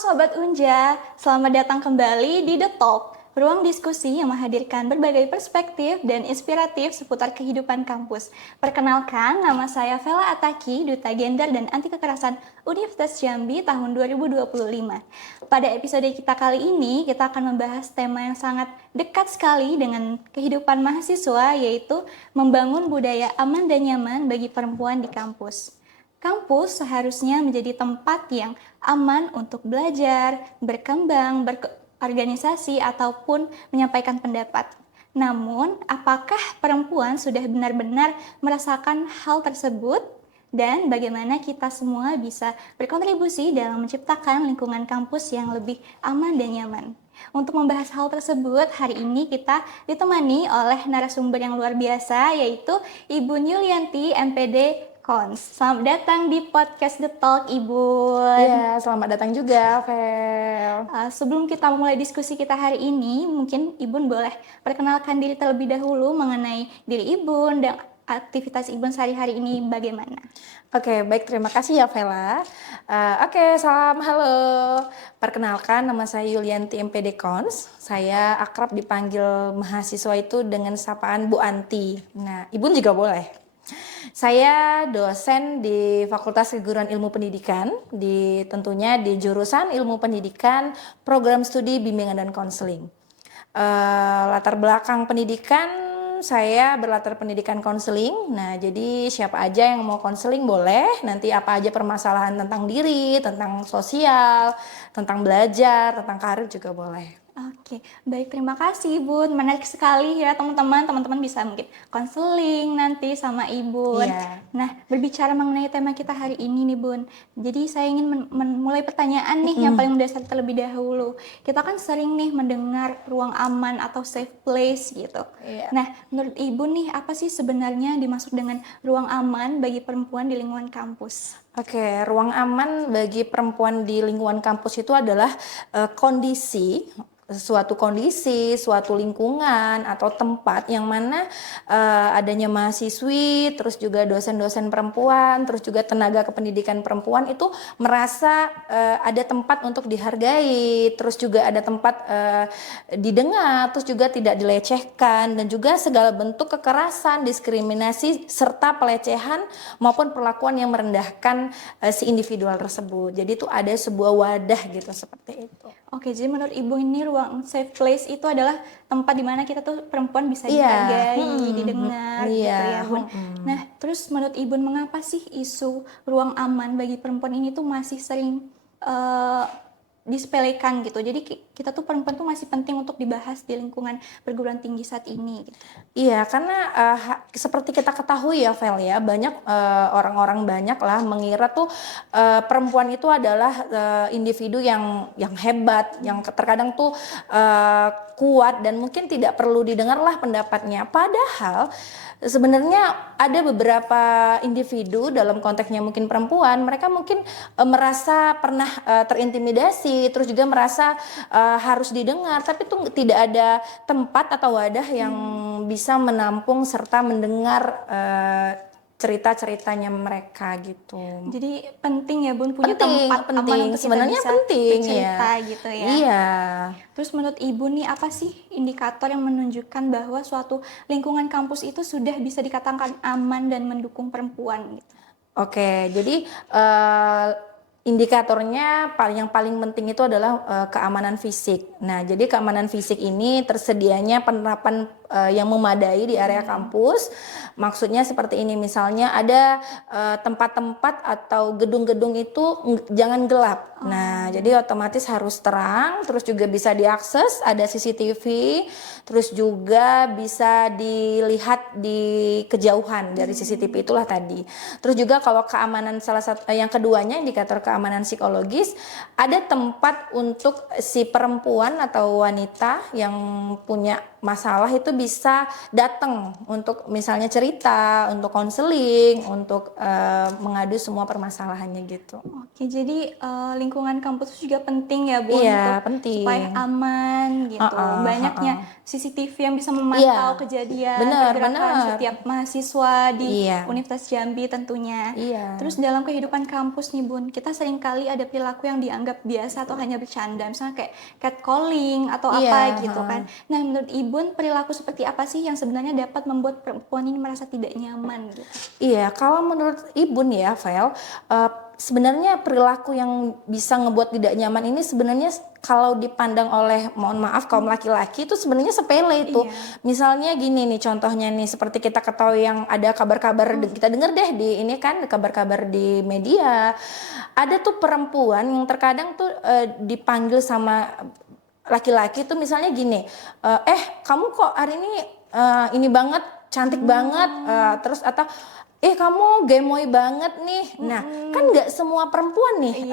Sobat Unja, selamat datang kembali di The Talk, ruang diskusi yang menghadirkan berbagai perspektif dan inspiratif seputar kehidupan kampus. Perkenalkan, nama saya Vela Ataki, Duta Gender dan Anti Kekerasan Universitas Jambi tahun 2025. Pada episode kita kali ini, kita akan membahas tema yang sangat dekat sekali dengan kehidupan mahasiswa, yaitu membangun budaya aman dan nyaman bagi perempuan di kampus. Kampus seharusnya menjadi tempat yang aman untuk belajar, berkembang, berorganisasi, ataupun menyampaikan pendapat. Namun, apakah perempuan sudah benar-benar merasakan hal tersebut? Dan bagaimana kita semua bisa berkontribusi dalam menciptakan lingkungan kampus yang lebih aman dan nyaman? Untuk membahas hal tersebut, hari ini kita ditemani oleh narasumber yang luar biasa, yaitu Ibu Yulianti, MPD Kons. Selamat datang di podcast The Talk, Ibu. Iya, selamat datang juga, Vel. Sebelum kita mulai diskusi kita hari ini, mungkin Ibu boleh perkenalkan diri terlebih dahulu mengenai diri Ibu dan aktivitas Ibu sehari-hari ini bagaimana? Oke, baik, terima kasih ya, Vela. Salam, halo. Perkenalkan, nama saya Yulianti MPD Kons. Saya akrab dipanggil mahasiswa itu dengan sapaan Bu Anti. Nah, Ibu juga boleh. Saya dosen di Fakultas Keguruan Ilmu Pendidikan, tentunya di jurusan Ilmu Pendidikan, Program Studi Bimbingan dan Konseling. Latar belakang pendidikan, saya berlatar pendidikan konseling. Nah, jadi siapa aja yang mau konseling boleh. Nanti apa aja permasalahan tentang diri, tentang sosial, tentang belajar, tentang karir juga boleh. Oke, baik, terima kasih Ibu. Menarik sekali ya teman-teman. Teman-teman bisa mungkin konseling nanti sama Ibu. Iya. Nah, berbicara mengenai tema kita hari ini nih Bun. Jadi saya ingin memulai pertanyaan nih yang paling mendasar terlebih dahulu. Kita kan sering nih mendengar ruang aman atau safe place gitu. Iya. Nah, menurut Ibu nih apa sih sebenarnya dimaksud dengan ruang aman bagi perempuan di lingkungan kampus? Oke, ruang aman bagi perempuan di lingkungan kampus itu adalah suatu kondisi, suatu lingkungan atau tempat yang mana adanya mahasiswi, terus juga dosen-dosen perempuan, terus juga tenaga kependidikan perempuan itu merasa ada tempat untuk dihargai, terus juga ada tempat didengar, terus juga tidak dilecehkan, dan juga segala bentuk kekerasan, diskriminasi, serta pelecehan maupun perlakuan yang merendahkan si individual tersebut. Jadi itu ada sebuah wadah gitu seperti itu. Oke, jadi menurut Ibu ini ruang safe place itu adalah tempat di mana kita tuh perempuan bisa dihargai, didengar gitu ya, Bun. Nah, terus menurut Ibu mengapa sih isu ruang aman bagi perempuan ini tuh masih sering disepelekan gitu. Jadi kita tuh perempuan tuh masih penting untuk dibahas di lingkungan perguruan tinggi saat ini gitu. Iya, karena seperti kita ketahui ya, Vel ya, banyak orang-orang banyak lah mengira tuh perempuan itu adalah individu yang hebat, yang terkadang tuh kuat dan mungkin tidak perlu didengarlah pendapatnya. Padahal sebenarnya ada beberapa individu dalam konteksnya mungkin perempuan, mereka mungkin merasa pernah terintimidasi, terus juga merasa harus didengar, tapi tuh tidak ada tempat atau wadah yang bisa menampung serta mendengar cerita-ceritanya mereka gitu. Jadi penting ya Bun punya tempat aman untuk sebenarnya kita bisa penting bercerita ya. gitu ya. Iya. Terus menurut Ibu nih apa sih indikator yang menunjukkan bahwa suatu lingkungan kampus itu sudah bisa dikatakan aman dan mendukung perempuan gitu? Oke, jadi indikatornya yang paling penting itu adalah keamanan fisik. Nah, jadi keamanan fisik ini tersedianya penerapan yang memadai di area kampus. Maksudnya seperti ini, misalnya ada tempat-tempat atau gedung-gedung itu jangan gelap. Nah, jadi otomatis harus terang, terus juga bisa diakses, ada CCTV, terus juga bisa dilihat di kejauhan dari CCTV itulah tadi. Terus juga kalau keamanan yang keduanya indikator keamanan psikologis, ada tempat untuk si perempuan atau wanita yang punya masalah itu bisa datang untuk misalnya cerita, untuk konseling, untuk mengadu semua permasalahannya gitu. Oke, jadi lingkungan kampus juga penting ya, Bun, Iya, untuk supaya penting. aman gitu. Heeh, heeh. Banyaknya CCTV yang bisa memantau Iya, kejadian, benar, pergerakan benar. setiap mahasiswa di Iya, Universitas Jambi tentunya. iya, Terus dalam kehidupan kampus nih, Bun, kita seringkali ada perilaku yang dianggap biasa atau hanya bercanda, misalnya kayak catcalling atau iya, apa gitu heeh. kan. Nah, menurut Ibun, perilaku seperti apa sih yang sebenarnya dapat membuat perempuan ini merasa tidak nyaman gitu? Iya, kalau menurut Ibu nih ya, Vel, sebenarnya perilaku yang bisa ngebuat tidak nyaman ini sebenarnya kalau dipandang oleh, mohon maaf, kaum laki-laki itu sebenarnya sepele itu. Iya. Misalnya gini nih contohnya nih, seperti kita ketahui yang ada kabar-kabar, kita denger deh di ini kan, kabar-kabar di media, ada tuh perempuan yang terkadang tuh dipanggil sama laki-laki tuh misalnya gini, kamu kok hari ini banget, cantik banget, terus atau kamu gemoy banget nih. Nah, kan nggak semua perempuan nih,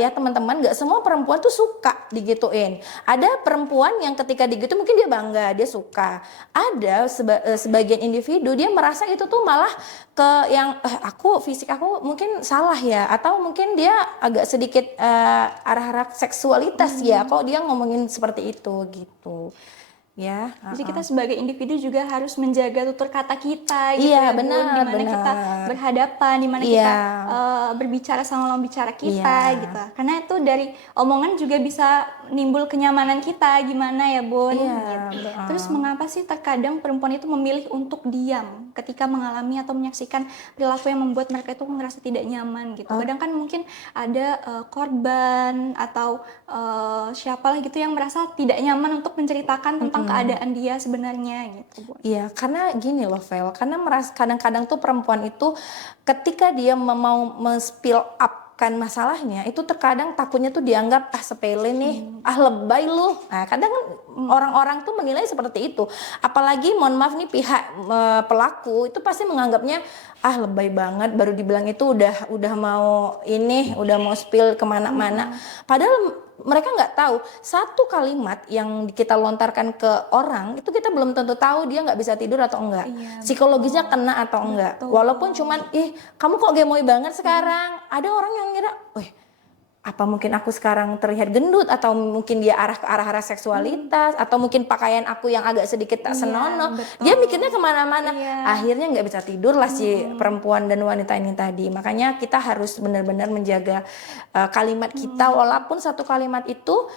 ya teman-teman, nggak semua perempuan tuh suka digituin. Ada perempuan yang ketika digitu mungkin dia bangga, dia suka. Ada sebagian individu dia merasa itu tuh malah ke yang fisik aku mungkin salah ya, atau mungkin dia agak sedikit arah-arah seksualitas ya, kok dia ngomongin seperti itu gitu. Ya, Jadi kita sebagai individu juga harus menjaga tutur kata kita gitu iya ya, Bun, benar, dimana kita benar. berhadapan, dimana Iya, kita berbicara sama lawan bicara kita iya, gitu. Karena itu dari omongan juga bisa nimbul kenyamanan kita gimana ya, Bun, iya, gitu. Terus mengapa sih terkadang perempuan itu memilih untuk diam ketika mengalami atau menyaksikan perilaku yang membuat mereka itu merasa tidak nyaman gitu. Kadang kan mungkin ada korban atau siapalah gitu yang merasa tidak nyaman untuk menceritakan tentang keadaan dia sebenarnya gitu, Bun. iya, karena gini loh, Vel, karena kadang-kadang tuh perempuan itu ketika dia mau men-spill up kan masalahnya, itu terkadang takutnya tuh dianggap sepele nih, lebay lu. Nah, kadang kan orang-orang tuh menilai seperti itu. Apalagi mohon maaf nih pihak pelaku itu pasti menganggapnya lebay banget, baru dibilang itu udah mau udah mau spill kemana-mana. Padahal mereka nggak tahu satu kalimat yang kita lontarkan ke orang itu kita belum tentu tahu dia nggak bisa tidur atau enggak, Iya, psikologisnya kena atau enggak. betul. Walaupun cuman kamu kok gemoy banget sekarang, ada orang yang ngira, apa mungkin aku sekarang terlihat gendut, atau mungkin dia arah ke arah seksualitas, atau mungkin pakaian aku yang agak sedikit tak senonoh. betul. Dia mikirnya kemana-mana. Iya. Akhirnya nggak bisa tidur lah si perempuan dan wanita ini tadi. Makanya kita harus benar-benar menjaga kalimat kita, walaupun satu kalimat itu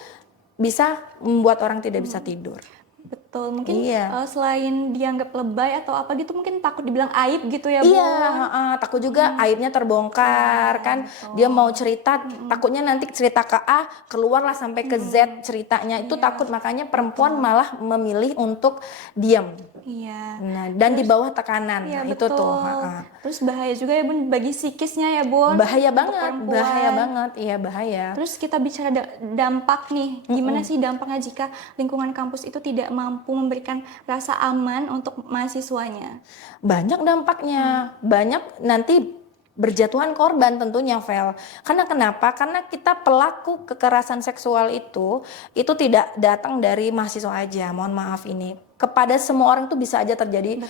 bisa membuat orang tidak bisa tidur. Betul, mungkin Iya. selain dianggap lebay atau apa gitu mungkin takut dibilang aib gitu ya, Iya, Bun. takut juga aibnya terbongkar kan. Dia mau cerita, takutnya nanti cerita ke A keluarlah sampai ke Z ceritanya. Itu takut, makanya perempuan malah memilih untuk diam. Iya. Nah, dan di bawah tekanan. Iya, Nah, itu betul. tuh. Terus bahaya juga ya, Bun, bagi psikisnya ya, Bun. Bahaya untuk banget, perempuan. bahaya banget. Iya, bahaya. Terus kita bicara dampak nih, gimana sih dampaknya jika lingkungan kampus itu tidak mampu memberikan rasa aman untuk mahasiswanya? Banyak dampaknya, banyak nanti berjatuhan korban tentunya, Vel. Karena kenapa? Karena kita pelaku kekerasan seksual itu tidak datang dari mahasiswa aja, mohon maaf ini. Kepada semua orang tuh bisa aja terjadi,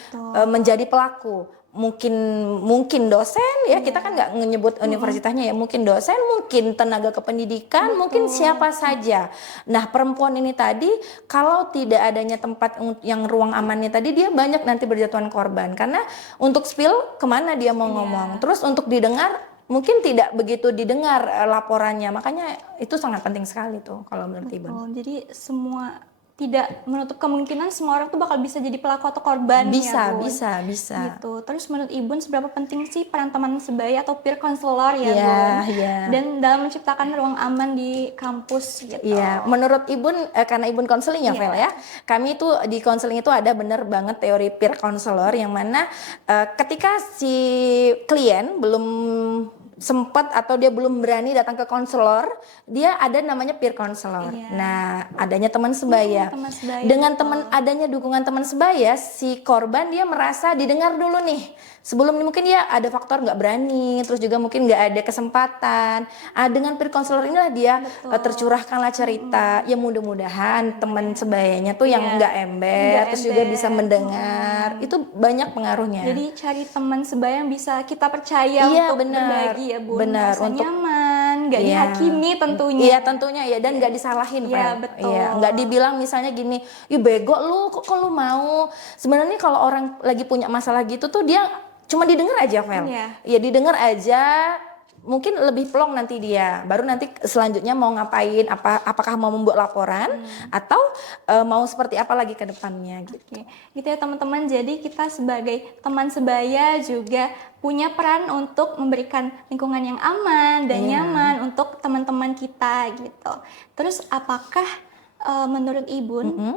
menjadi pelaku. Mungkin dosen ya, kita kan nggak menyebut universitasnya ya, mungkin dosen, mungkin tenaga kependidikan, mungkin siapa saja. Nah, perempuan ini tadi kalau tidak adanya tempat yang ruang amannya tadi, dia banyak nanti berjatuhan korban. Karena untuk spill kemana dia mau ngomong, terus untuk didengar mungkin tidak begitu didengar laporannya. Makanya itu sangat penting sekali tuh kalau menurut Ibu. Oh, jadi tidak menutup kemungkinan semua orang tuh bakal bisa jadi pelaku atau korban Bisa, ya, Bun. bisa. Gitu. Terus menurut Ibun seberapa penting sih peran teman sebaya atau peer counselor ya, Iya, Bun? iya. Dan dalam menciptakan ruang aman di kampus gitu. Iya, menurut Ibun, karena Ibun konseling ya, Vel ya. Kami itu di konseling itu ada bener banget teori peer counselor yang mana ketika si klien belum sempat atau dia belum berani datang ke konselor, dia ada namanya peer counselor. Iya. Nah, adanya teman sebaya. Teman sebaya, Dengan betul. adanya dukungan teman sebaya, si korban dia merasa didengar dulu nih. Sebelum ini mungkin dia ada faktor nggak berani, terus juga mungkin nggak ada kesempatan. Dengan peer counselor inilah dia tercurahkanlah cerita. Ya mudah-mudahan teman sebayanya tuh yang Iya. nggak ember, Nggak terus juga ember. bisa mendengar. Itu banyak pengaruhnya. Jadi cari teman sebaya yang bisa kita percaya Iya, untuk benar. berbagi ya Bun. Benar, Merasa untuk nyaman, nggak Iya. dihakimi tentunya. Iya tentunya ya, dan nggak disalahin Iya, Fel. betul. Iya, nggak dibilang misalnya gini, ih bego lu, kok lu mau. Sebenarnya kalau orang lagi punya masalah gitu tuh dia cuma didengar aja Fel. Iya. Ya didengar aja, mungkin lebih plong nanti dia. Baru nanti selanjutnya mau ngapain, apakah mau membuat laporan atau mau seperti apa lagi ke depannya gitu. Oke, gitu ya teman-teman. Jadi kita sebagai teman sebaya juga punya peran untuk memberikan lingkungan yang aman dan Iya. nyaman untuk teman-teman kita gitu. Terus apakah menurut Ibun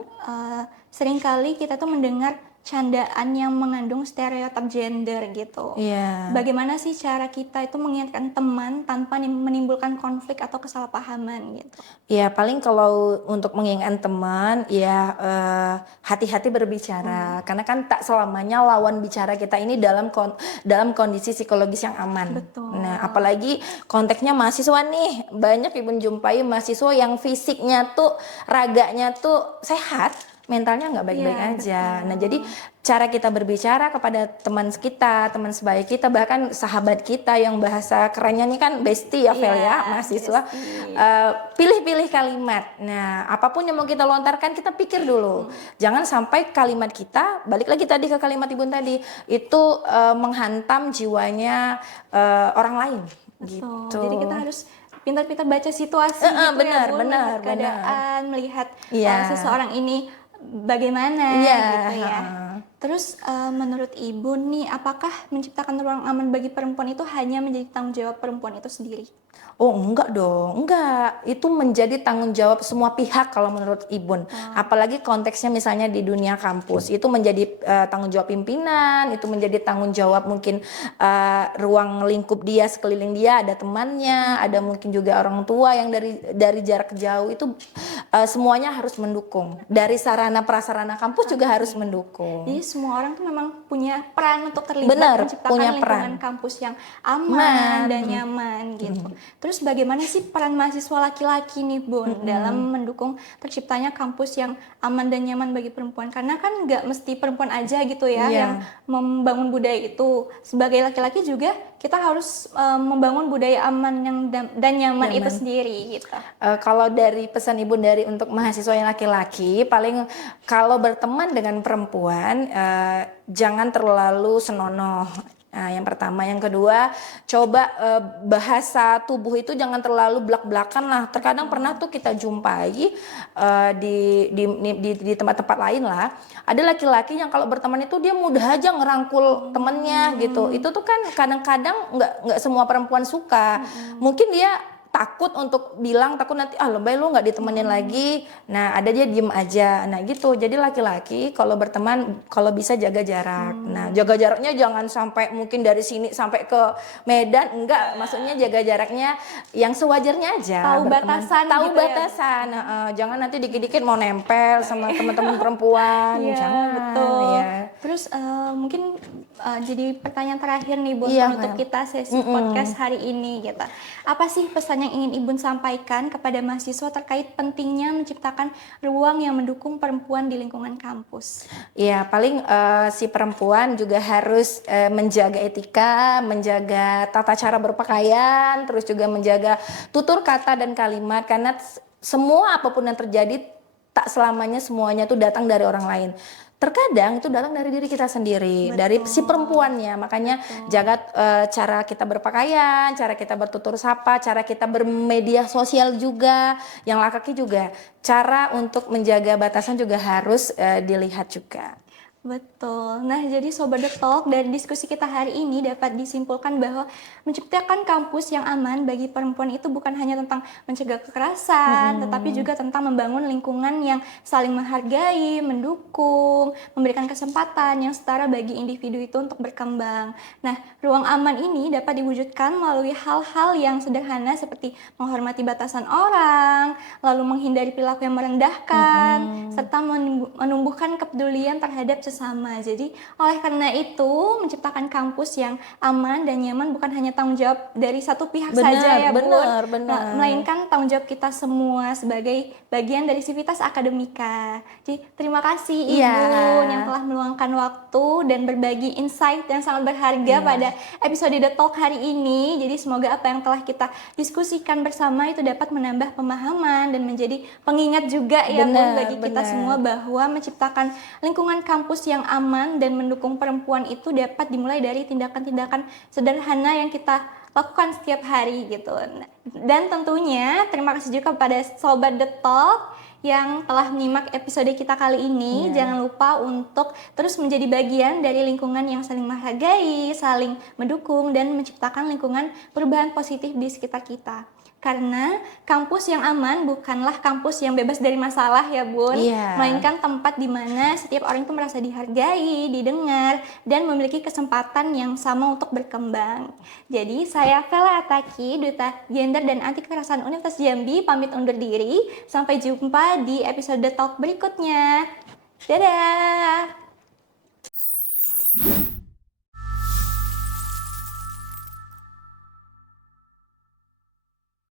seringkali kita tuh mendengar candaan yang mengandung stereotip gender gitu. Iya. Bagaimana sih cara kita itu mengingatkan teman tanpa menimbulkan konflik atau kesalahpahaman gitu? Ya paling kalau untuk mengingatkan teman ya hati-hati berbicara karena kan tak selamanya lawan bicara kita ini dalam kondisi psikologis yang aman. Betul. Nah apalagi konteksnya mahasiswa nih, banyak ibu jumpai mahasiswa yang fisiknya tuh raganya tuh sehat, mentalnya nggak baik-baik Iya, aja. betul. Nah jadi cara kita berbicara kepada teman kita, teman sebaya kita, bahkan sahabat kita yang bahasa kerennya nih kan bestie ya Vel Iya, ya, mahasiswa. bestie. Pilih-pilih kalimat. Nah apapun yang mau kita lontarkan kita pikir dulu. Jangan sampai kalimat kita, balik lagi tadi ke kalimat Ibu tadi, itu menghantam jiwanya orang lain. Betul. Gitu. Jadi kita harus pintar-pintar baca situasi gitu benar, ya Bun, benar, melihat keadaan, melihat Iya. seseorang ini bagaimana Iya, gitu ya. Terus menurut Ibu nih, apakah menciptakan ruang aman bagi perempuan itu hanya menjadi tanggung jawab perempuan itu sendiri? Oh enggak dong, enggak. Itu menjadi tanggung jawab semua pihak kalau menurut Ibun. Apalagi konteksnya misalnya di dunia kampus, itu menjadi tanggung jawab pimpinan, itu menjadi tanggung jawab mungkin ruang lingkup dia, sekeliling dia, ada temannya, ada mungkin juga orang tua yang dari jarak jauh, itu semuanya harus mendukung. Dari sarana prasarana kampus juga harus mendukung. Jadi semua orang tuh memang punya peran untuk terlibat Benar, menciptakan punya lingkungan peran. kampus yang aman dan nyaman gitu. Terus bagaimana sih peran mahasiswa laki-laki nih Bun dalam mendukung terciptanya kampus yang aman dan nyaman bagi perempuan? Karena kan nggak mesti perempuan aja gitu ya Iya. yang membangun budaya itu. Sebagai laki-laki juga kita harus membangun budaya aman yang dan nyaman itu sendiri gitu. Kalau dari pesan Ibu dari untuk mahasiswa yang laki-laki, paling kalau berteman dengan perempuan jangan terlalu senonoh. Nah, yang pertama, yang kedua, coba bahasa tubuh itu jangan terlalu blak-blakan lah. Terkadang pernah tuh kita jumpai di tempat-tempat lain lah, ada laki-laki yang kalau berteman itu dia mudah aja ngerangkul temennya gitu. Itu tuh kan kadang-kadang nggak semua perempuan suka. Mungkin dia takut untuk bilang, takut nanti lebay lu nggak ditemenin lagi. Nah ada dia diem aja. Nah gitu. Jadi laki-laki kalau berteman kalau bisa jaga jarak. Nah jaga jaraknya jangan sampai mungkin dari sini sampai ke Medan, enggak. Maksudnya jaga jaraknya yang sewajarnya aja. Tahu berteman. batasan Tahu gitu ya. batasan. Jangan nanti dikit-dikit mau nempel sama teman-teman perempuan. Iya, Jangan. betul. Ya. Terus mungkin jadi pertanyaan terakhir nih Bun Iya, untuk Mel. kita sesi podcast hari ini gitu. Apa sih pesan yang ingin Ibun sampaikan kepada mahasiswa terkait pentingnya menciptakan ruang yang mendukung perempuan di lingkungan kampus? Ya paling si perempuan juga harus menjaga etika, menjaga tata cara berpakaian, terus juga menjaga tutur kata dan kalimat, karena semua apapun yang terjadi tak selamanya semuanya tuh datang dari orang lain. Terkadang itu datang dari diri kita sendiri, dari si perempuannya. Makanya jaga cara kita berpakaian, cara kita bertutur sapa, cara kita bermedia sosial juga. Yang laki-laki juga cara untuk menjaga batasan juga harus dilihat juga. Betul. Nah, jadi Sobat The Talk, dari diskusi kita hari ini dapat disimpulkan bahwa menciptakan kampus yang aman bagi perempuan itu bukan hanya tentang mencegah kekerasan, tetapi juga tentang membangun lingkungan yang saling menghargai, mendukung, memberikan kesempatan yang setara bagi individu itu untuk berkembang. Nah, ruang aman ini dapat diwujudkan melalui hal-hal yang sederhana seperti menghormati batasan orang, lalu menghindari perilaku yang merendahkan, serta menumbuhkan kepedulian terhadap sesama. Jadi oleh karena itu menciptakan kampus yang aman dan nyaman bukan hanya tanggung jawab dari satu pihak saja ya Bun, melainkan tanggung jawab kita semua sebagai bagian dari sivitas akademika. Jadi terima kasih Ibu yang telah meluangkan waktu dan berbagi insight yang sangat berharga pada episode The Talk hari ini. Jadi semoga apa yang telah kita diskusikan bersama itu dapat menambah pemahaman dan menjadi pengingat juga ya Bun bagi kita semua bahwa menciptakan lingkungan kampus yang aman dan mendukung perempuan itu dapat dimulai dari tindakan-tindakan sederhana yang kita lakukan setiap hari gitu. Dan tentunya terima kasih juga kepada Sobat The Talk yang telah menyimak episode kita kali ini. Jangan lupa untuk terus menjadi bagian dari lingkungan yang saling menghargai, saling mendukung, dan menciptakan lingkungan perubahan positif di sekitar kita. Karena kampus yang aman bukanlah kampus yang bebas dari masalah ya Bun, melainkan tempat di mana setiap orang itu merasa dihargai, didengar, dan memiliki kesempatan yang sama untuk berkembang. Jadi saya Vela Ataki, Duta Gender dan Anti Kekerasan Universitas Jambi, pamit undur diri. Sampai jumpa di episode Talk berikutnya. Dadah!